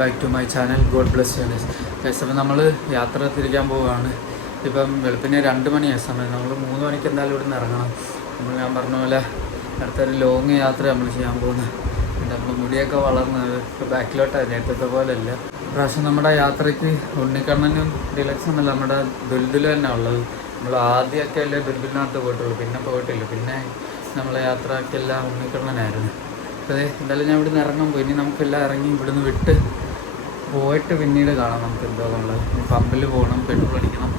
Back to my channel. God bless you guys. അപ്പോൾ നമ്മൾ യാത്ര തിരിക്കാൻ പോവുകയാണ്. ഇപ്പം വെളുപ്പിന് 2 മണിയായ സമയം. നമ്മൾ 3 മണിക്ക് എന്തായാലും ഇവിടെ നിന്ന് ഇറങ്ങണം. ഞാൻ പറഞ്ഞ പോലെ അടുത്തൊരു ലോങ് യാത്ര നമ്മൾ ചെയ്യാൻ പോകുന്നത്. നമ്മൾ മുടിയൊക്കെ വളർന്നത് ഇപ്പോൾ ബാക്കിലോട്ടാണ്, നേരത്തെ പോലെ അല്ല. പ്രാവശ്യം നമ്മുടെ യാത്രയ്ക്ക് ഉണ്ണിക്കണ്ണനും ഡിലക്സും അല്ല, നമ്മുടെ ദുൽദുലും തന്നെ ഉള്ളത്. നമ്മൾ ആദ്യമൊക്കെ അല്ലേ ദുൽദുലിനകത്ത് പോയിട്ടുള്ളൂ, പിന്നെ പോയിട്ടില്ല. പിന്നെ നമ്മളെ യാത്രക്കെല്ലാം ഉണ്ണിക്കണ്ണനായിരുന്നു. അപ്പോൾ എന്തായാലും ഞാൻ ഇവിടെ നിന്ന് ഇറങ്ങുമ്പോൾ ഇനി നമുക്കെല്ലാം ഇറങ്ങി ഇവിടുന്ന് വിട്ട് പോയിട്ട് പിന്നീട് കാണാം നമുക്ക് എന്താണെന്നുള്ളത്. പമ്പിൽ പോകണം, പെട്രോൾ അടിക്കണം,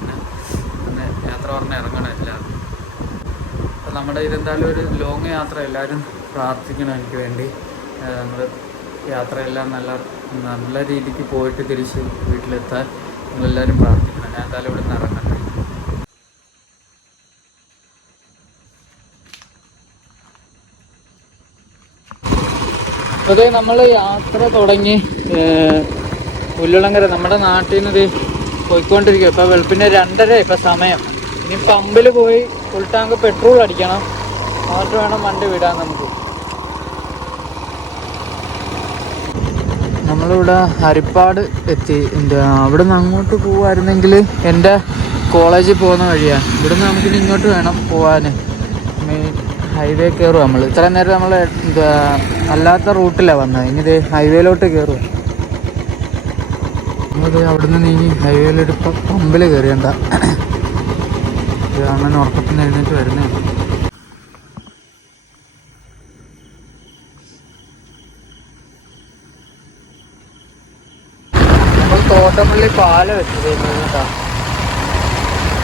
പിന്നെ യാത്ര പറഞ്ഞ് ഇറങ്ങണം എല്ലാവരും. അപ്പോൾ നമ്മുടെ ഇതെന്തായാലും ഒരു ലോങ് യാത്ര, എല്ലാവരും പ്രാർത്ഥിക്കണം എനിക്ക് വേണ്ടി. നമ്മൾ യാത്രയെല്ലാം നല്ല രീതിക്ക് പോയിട്ട് തിരിച്ച് വീട്ടിലെത്താൻ നിങ്ങളെല്ലാവരും പ്രാർത്ഥിക്കണം. ഞാൻ എന്തായാലും ഇവിടെ നിന്ന് ഇറങ്ങട്ടെ. അതേ നമ്മൾ യാത്ര തുടങ്ങി പുല്ലുളങ്കര നമ്മുടെ നാട്ടിൽ നിന്ന് പോയിക്കൊണ്ടിരിക്കുക. ഇപ്പോൾ വെളുപ്പിന് 2:30 ഇപ്പം സമയം. ഇനി പമ്പിൽ പോയി ഫുൾ ടാങ്ക് പെട്രോൾ അടിക്കണം, എന്നിട്ട് വേണം വണ്ടി വിടാൻ നമുക്ക്. നമ്മളിവിടെ ഹരിപ്പാട് എത്തി. അവിടെ നിന്ന് അങ്ങോട്ട് പോകുമായിരുന്നെങ്കിൽ എൻ്റെ കോളേജിൽ പോകുന്ന വഴിയാണ്. ഇവിടുന്ന് നമുക്കിനി ഇങ്ങോട്ട് വേണം പോകാൻ. ഹൈവേ കയറുക. നമ്മൾ ഇത്ര നേരം നമ്മൾ അല്ലാത്ത റൂട്ടിലാണ് വന്നത്. ഇനി ഇത് ഹൈവേയിലോട്ട് കയറുക. നമ്മളിത് അവിടെ നിന്ന് നീങ്ങി ഹൈവേയിലോട്ട് ഇപ്പം പമ്പിൽ കയറിയണ്ട. അങ്ങനെ ഉറക്കത്തിന് എഴുന്നേറ്റ് വരുന്നേ. നമ്മൾ തോട്ടപ്പള്ളി പാലം വെച്ചത് കേട്ടോ.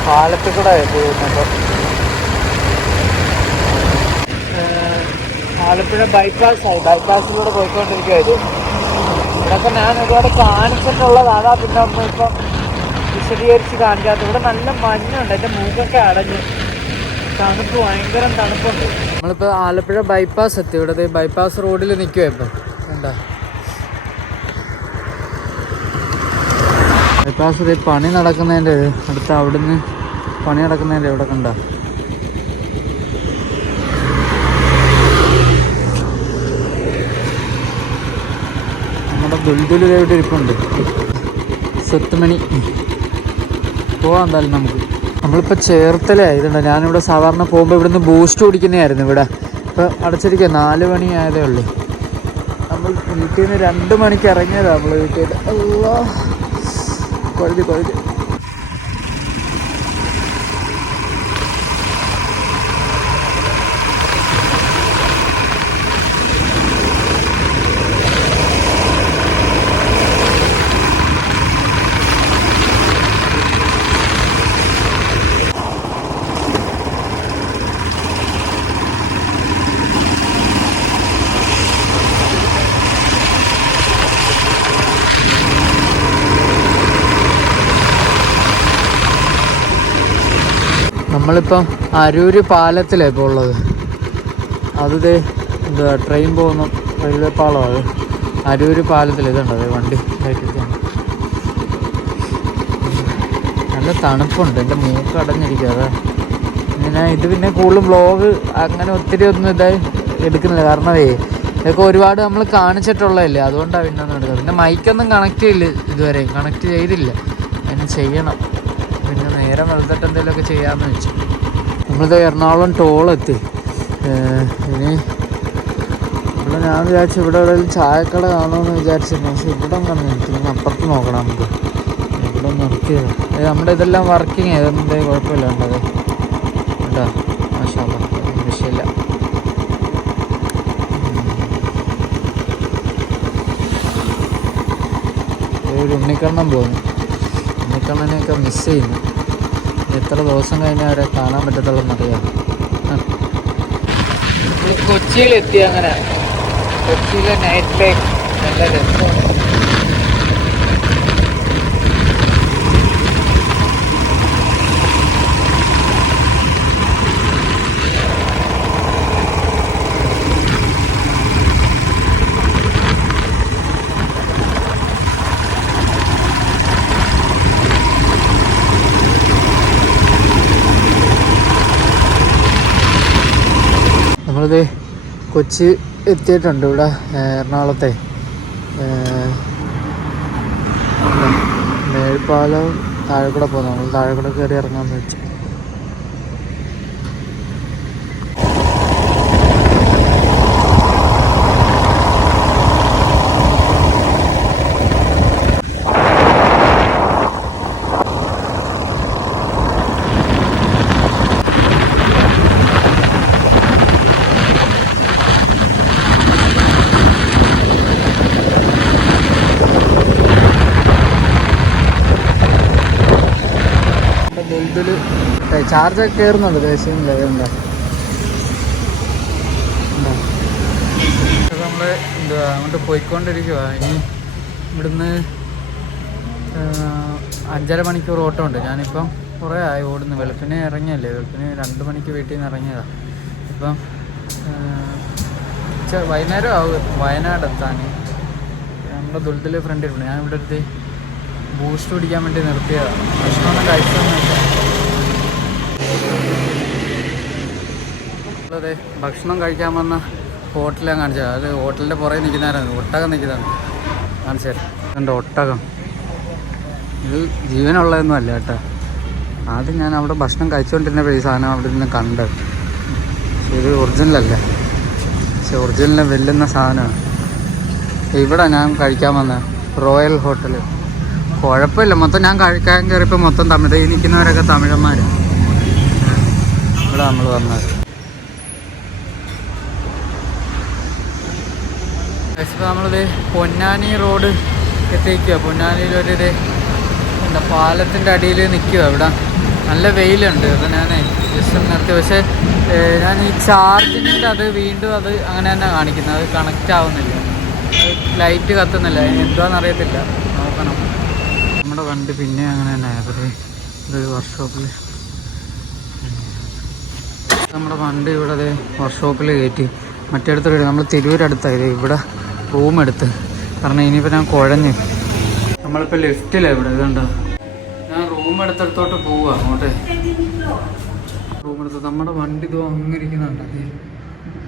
പാലത്തിൽ കൂടെ പോകുന്നുണ്ടോ. ആലപ്പുഴ ബൈപ്പാസായി, ബൈപ്പാസിലൂടെ പോയിക്കൊണ്ടിരിക്കുകയായത്. ഇതൊക്കെ ഞാൻ ഒരുപാട് കാണിച്ചിട്ടുള്ളതാണ്, പിന്നെ ഒന്നും ഇപ്പം വിശദീകരിച്ച് കാണിക്കാത്ത. ഇവിടെ നല്ല മഞ്ഞുണ്ട്, എൻ്റെ മൂക്കൊക്കെ അടഞ്ഞ്, തണുപ്പ്, ഭയങ്കര തണുപ്പുണ്ട്. നമ്മളിപ്പോൾ ആലപ്പുഴ ബൈപ്പാസ് എത്തി. ഇവിടെ ബൈപ്പാസ് റോഡിൽ നിൽക്കുക ഇപ്പം. എന്താ ബൈപ്പാസ് പണി നടക്കുന്നതിൻ്റെ അടുത്ത്, അവിടുന്ന് പണി നടക്കുന്നതിൻ്റെ ഇവിടെ കണ്ട. നമ്മുടെ ദുൽദുലിവിടെ ഇരിപ്പുണ്ട്. സ്വത്തുമണി പോവാം എന്തായാലും നമുക്ക്. നമ്മളിപ്പോൾ ചേർത്തലായതുകൊണ്ട് ഞാനിവിടെ സാധാരണ പോകുമ്പോൾ ഇവിടുന്ന് ബൂസ്റ്റ് കുടിക്കുന്നതായിരുന്നു. ഇവിടെ ഇപ്പോൾ അടച്ചിരിക്കുക. 4 മണി ആയതേ ഉള്ളൂ. നമ്മൾ വീട്ടിൽ നിന്ന് 2 മണിക്ക് ഇറങ്ങിയതാണ്. നമ്മൾ വീട്ടിൽ കൊഴുതി നമ്മളിപ്പം അരൂര് പാലത്തിലാണ് ഇപ്പോൾ ഉള്ളത്. അത് എന്താ ട്രെയിൻ പോകുന്ന റെയിൽവേ പാലമാണ്. അരൂര് പാലത്തിൽ ഇതുണ്ടത് വണ്ടി കയറ്റിട്ടാണ്. നല്ല തണുപ്പുണ്ട്, എൻ്റെ മൂക്ക് അടഞ്ഞിരിക്കുക. ഞാൻ ഇത് പിന്നെ കൂടുതലും വ്ളോഗ് അങ്ങനെ ഒത്തിരി ഒന്നും ഇതായി എടുക്കുന്നില്ല. കാരണമേ ഇതൊക്കെ ഒരുപാട് നമ്മൾ കാണിച്ചിട്ടുള്ളതല്ലേ, അതുകൊണ്ടാണ് പിന്നെ ഒന്നും എടുക്കുക. പിന്നെ മൈക്കൊന്നും കണക്ട് ചെയ്യില്ല, ഇതുവരെ കണക്ട് ചെയ്തില്ല. അതിന് ചെയ്യണം. പിന്നെ നേരം വെളുത്തിട്ട് എന്തെങ്കിലുമൊക്കെ ചെയ്യാമെന്ന് വെച്ചു. നമ്മളിത് എറണാകുളം ടോളെത്തി. ഇനി ഇവിടെ ഞാൻ വിചാരിച്ചു ഇവിടെ എവിടെയെങ്കിലും ചായക്കട കാണുമെന്ന് വിചാരിച്ചിരുന്നു. പക്ഷേ ഇവിടെ ഒന്നും എനിക്ക് അപ്പുറത്ത് നോക്കണം. നമുക്ക് ഇവിടെ നിർത്തിയത് നമ്മുടെ ഇതെല്ലാം വർക്കിങ് ആയതുകൊണ്ട് കുഴപ്പമില്ല. ഉണ്ടത് കേട്ടോ, മാഷാ അല്ലാഹ്, വിഷയമില്ല. ഒരു ഉണ്ണിക്കണ്ണൻ പോകുന്നു. ഉണ്ണിക്കണ്ണനെയൊക്കെ മിസ് ചെയ്യുന്നു. എത്ര ദിവസം കഴിഞ്ഞാൽ അവരെ കാണാൻ പറ്റത്തുള്ളതെന്നറിയാം. കൊച്ചിയിലെത്തി. അങ്ങനെ കൊച്ചിയിലെ നൈറ്റ് ലൈഫ് നല്ല രസമാണ്. നമ്മളിത് കൊച്ചി എത്തിയിട്ടുണ്ട്. ഇവിടെ എറണാകുളത്തെ പാലം താഴെ കൂടെ പോകുന്നു. നമ്മൾ താഴെ കൂടെ കയറി ഇറങ്ങാമെന്ന് വെച്ചു. ദുൽദുൽ ചാർജൊക്കെ കയറുന്നുണ്ട് ദേശീയമില്ല. എന്താ നമ്മൾ അങ്ങോട്ട് പോയിക്കൊണ്ടിരിക്കുക. ഇനി ഇവിടുന്ന് 5.5 മണിക്കൂർ ഓട്ടം ഉണ്ട്. ഞാനിപ്പം കുറേ ആയി ഓടുന്നു. വെളുപ്പിനെ ഇറങ്ങിയല്ലേ, വെളുപ്പിന് 2 മണിക്ക് വീട്ടിൽ നിന്ന് ഇറങ്ങിയതാണ്. ഇപ്പം വൈകുന്നേരം ആവും വയനാട് എത്താൻ. നമ്മുടെ ദുൽദുൽ ഫ്രണ്ടിലുണ്ട്. ഞാൻ ഇവിടെ അടുത്ത് ബൂസ്റ്റ് കുടിക്കാൻ വേണ്ടി നിർത്തിയതാണ്. ഭക്ഷണമൊന്നും കഴിച്ചൊന്നുമില്ല. അതെ, ഭക്ഷണം കഴിക്കാൻ വന്ന ഹോട്ടലാണ് കാണിച്ചത്. അത് ഹോട്ടലിൻ്റെ പുറകെ നിൽക്കുന്നവരാണ്. ഒട്ടകം നിൽക്കുന്നതാണ് കാണിച്ചത്. എൻ്റെ ഒട്ടകം ഇത് ജീവനുള്ളതൊന്നും അല്ല കേട്ടോ. ആദ്യം ഞാൻ അവിടെ ഭക്ഷണം കഴിച്ചുകൊണ്ടിരുന്ന ഈ സാധനം അവിടെ നിന്ന് കണ്ടത്. പക്ഷേ ഇത് ഒറിജിനലല്ല. പക്ഷെ ഒറിജിനലിനെ വെല്ലുന്ന സാധനമാണ്. ഇവിടെ ഞാൻ കഴിക്കാൻ വന്ന റോയൽ ഹോട്ടൽ കുഴപ്പമില്ല. മൊത്തം ഞാൻ കഴിക്കാൻ കയറിയപ്പോൾ മൊത്തം തമിഴ്. ഈ നിൽക്കുന്നവരൊക്കെ തമിഴന്മാരാണ്. ഇവിടെ നമ്മൾ വന്നത്. ഇപ്പോൾ നമ്മളിത് പൊന്നാനി റോഡ് എത്തിക്കുക. പൊന്നാനിയിലൊരിത് എന്താ പാലത്തിൻ്റെ അടിയിൽ നിൽക്കുക. ഇവിടെ നല്ല വെയിലുണ്ട്. അപ്പോൾ ഞാൻ ജസ്റ്റ് നിർത്തി. പക്ഷേ ഞാൻ ഈ ചാർജിങ്ങിൻ്റെ അത് വീണ്ടും അത് അങ്ങനെ തന്നെ കാണിക്കുന്നത്. അത് കണക്റ്റ് ആവുന്നില്ല. ലൈറ്റ് കത്തുന്നില്ല. എന്താണെന്ന് അറിയത്തില്ല. നോക്കണം. നമ്മുടെ വണ്ടി പിന്നെ അങ്ങനെ തന്നെ ആയപ്പോൾ ഇതൊരു വർക്ക്ഷോപ്പിൽ നമ്മുടെ വണ്ടി ഇവിടെ വർക്ക്ഷോപ്പിൽ കയറ്റി മറ്റേടത്തോട്ട് നമ്മൾ തിരൂരടുത്തായത്. ഇവിടെ റൂം എടുത്ത്. കാരണം ഇനിയിപ്പോൾ ഞാൻ കുഴഞ്ഞ് നമ്മളിപ്പോൾ ലിഫ്റ്റിലാണ് ഇവിടെ. ഇതുണ്ടോ, ഞാൻ റൂം എടുത്തിടത്തോട്ട് പോവുക അങ്ങോട്ട്. റൂം എടുത്ത് നമ്മുടെ വണ്ടി ഇതോ അങ്ങനെ ഇരിക്കുന്നുണ്ട്.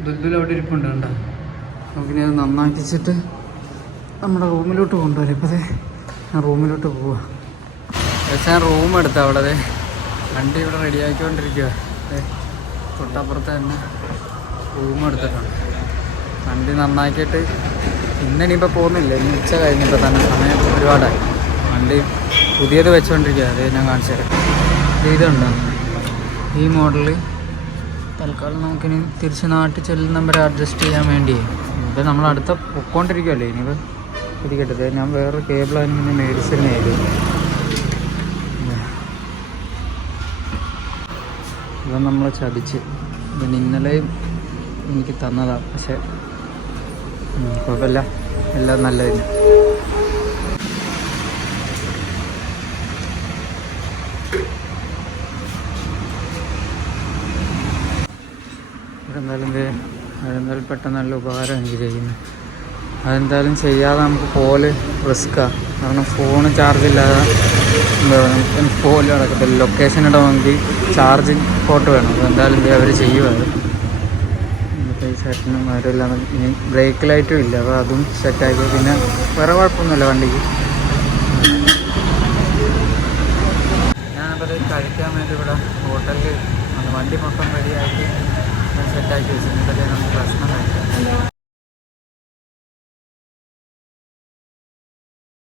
ദുൽദുൽ അവിടെ ഇരിപ്പുണ്ട് കണ്ടോ. നമുക്കിനി അത് നന്നാക്കിച്ചിട്ട് നമ്മുടെ റൂമിലോട്ട് കൊണ്ടുവരും. ഇപ്പോൾ ഞാൻ റൂമിലോട്ട് പോവുക. പക്ഷേ ഞാൻ റൂം എടുത്ത അവിടെ വണ്ടി ഇവിടെ റെഡിയാക്കിക്കൊണ്ടിരിക്കുക. തൊട്ടപ്പുറത്ത് തന്നെ റൂം എടുത്തിട്ടുണ്ട്. വണ്ടി നന്നാക്കിയിട്ട് ഇന്നിനിപ്പോൾ പോകുന്നില്ല. ഇനി ഉച്ച കഴിഞ്ഞപ്പോൾ തന്നെ സമയം ഒരുപാടായി. വണ്ടി പുതിയത് വെച്ചുകൊണ്ടിരിക്കുക. അത് ഞാൻ കാണിച്ചു തരാം. ഇതുണ്ടോ ഈ മോഡല്. തൽക്കാലം നമുക്കിനി തിരിച്ച് നാട്ടിൽ ചെല്ലുന്നവരെ അഡ്ജസ്റ്റ് ചെയ്യാൻ വേണ്ടി ഇപ്പോൾ നമ്മളടുത്ത പൊക്കോണ്ടിരിക്കുമല്ലേ. ഇനിയിപ്പോൾ ഇരിക്കട്ടെ. ഞാൻ വേറെ കേബിളാണ് പിന്നെ മേടിച്ചിരുന്നായിരുന്നു. ഇവൻ നമ്മളെ ചതിച്ച്. ഇവൻ ഇന്നലെയും എനിക്ക് തന്നതാണ്. പക്ഷേ കുഴപ്പമില്ല, എല്ലാം നല്ലതിന്. അതെന്തായാലും പെട്ടെന്ന് നല്ല ഉപകാരം എനിക്ക് ചെയ്യുന്നു. അതെന്തായാലും ചെയ്യാതെ നമുക്ക് പോല് റിസ്ക്കാണ്. കാരണം ഫോണ് ചാർജില്ലാതെ നമുക്ക് പോലും നടക്കത്തില്ല. ലൊക്കേഷൻ ഇടണമെങ്കിൽ ചാർജിങ് പോർട്ട് വേണം. അതെന്തായാലും അവർ ചെയ്യുന്നത്. ഈ സെറ്റിനും ആരുമില്ല. ഇനി ബ്രേക്ക് ലൈറ്റും ഇല്ല. അപ്പോൾ അതും സെറ്റാക്കി. പിന്നെ വേറെ കുഴപ്പമൊന്നുമില്ല വണ്ടിക്ക്. ഞാനപ്പോൾ കഴിക്കാൻ വേണ്ടി ഇവിടെ ഹോട്ടലിൽ വണ്ടി മൊത്തം റെഡിയാക്കി സെറ്റാക്കി വെച്ചിട്ട് നമുക്ക് ഭക്ഷണം കഴിക്കാം.